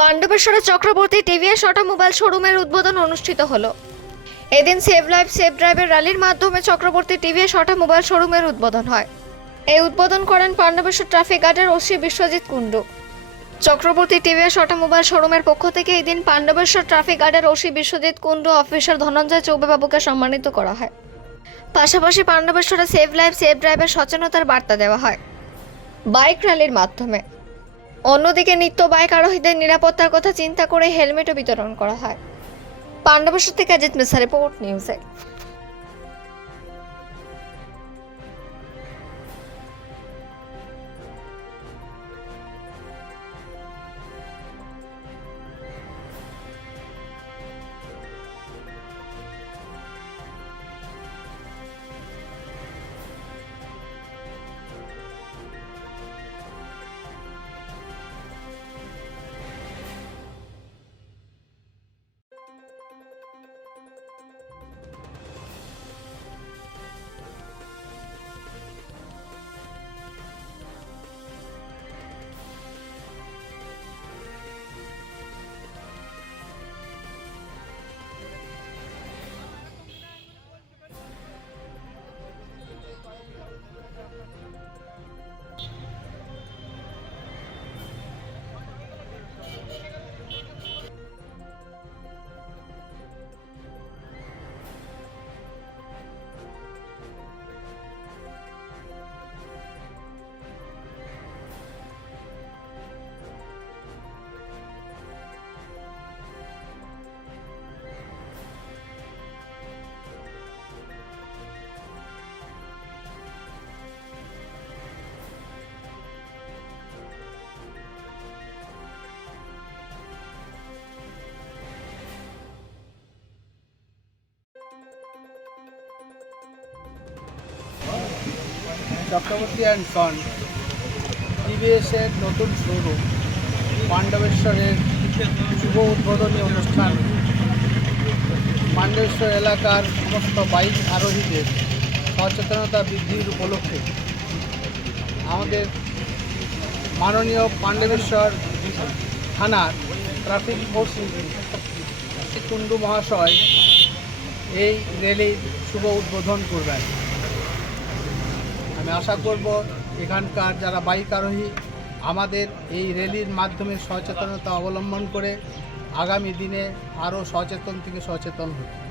পাণ্ডবেশ্বরের Chakraborty TVS automobile শোরুমের উদ্বোধন অনুষ্ঠিত হলো। এদিন সেভ লাইফ, সেভ ড্রাইভের র্যালির মাধ্যমে চক্রবর্তী টিভিএস অটোমোবাইল শোরুমের উদ্বোধন হয়। এই উদ্বোধন করেন পাণ্ডবেশ্বর ট্রাফিক গার্ডের OC Biswajit Kundu. Chakraborty TVS automobile শোরুমের পক্ষ থেকে এই দিন পাণ্ডবেশ্বর ট্রাফিক গার্ডের ওসি বিশ্বজিৎ কুণ্ডু, অফিসার ধনঞ্জয় চৌবে বাবুকে সম্মানিত করা হয়। পাশাপাশি পাণ্ডবেশ্বরে সেভ লাইফ, সেভ ড্রাইভের সচেতনতার বার্তা দেওয়া হয়। বাইক র্যালির মাধ্যমে। অন্যদিকে নিত্য বাইক আরোহীদের নিরাপত্তার কথা চিন্তা করে হেলমেটও বিতরণ করা হয়। পাণ্ডবেশ্বর থেকে অজিত রিপোর্ট, নিউজে চক্রবর্তী অ্যান্ড সন টিভিএসের নতুন শোরুম পাণ্ডবেশ্বরের শুভ উদ্বোধনী অনুষ্ঠান, পাণ্ডবেশ্বর এলাকার সমস্ত বাইক আরোহীদের সচেতনতা বৃদ্ধির উপলক্ষে। আমাদের মাননীয় পাণ্ডবেশ্বর থানার ট্রাফিক ফোর্স কুণ্ডু মহাশয় এই রেলির শুভ উদ্বোধন করবেন। আমি আশা করব এখানকার যারা বাইক আরোহী আমাদের এই র্যালির মাধ্যমে সচেতনতা অবলম্বন করে আগামী দিনে আরও সচেতন থেকে সচেতন হতে।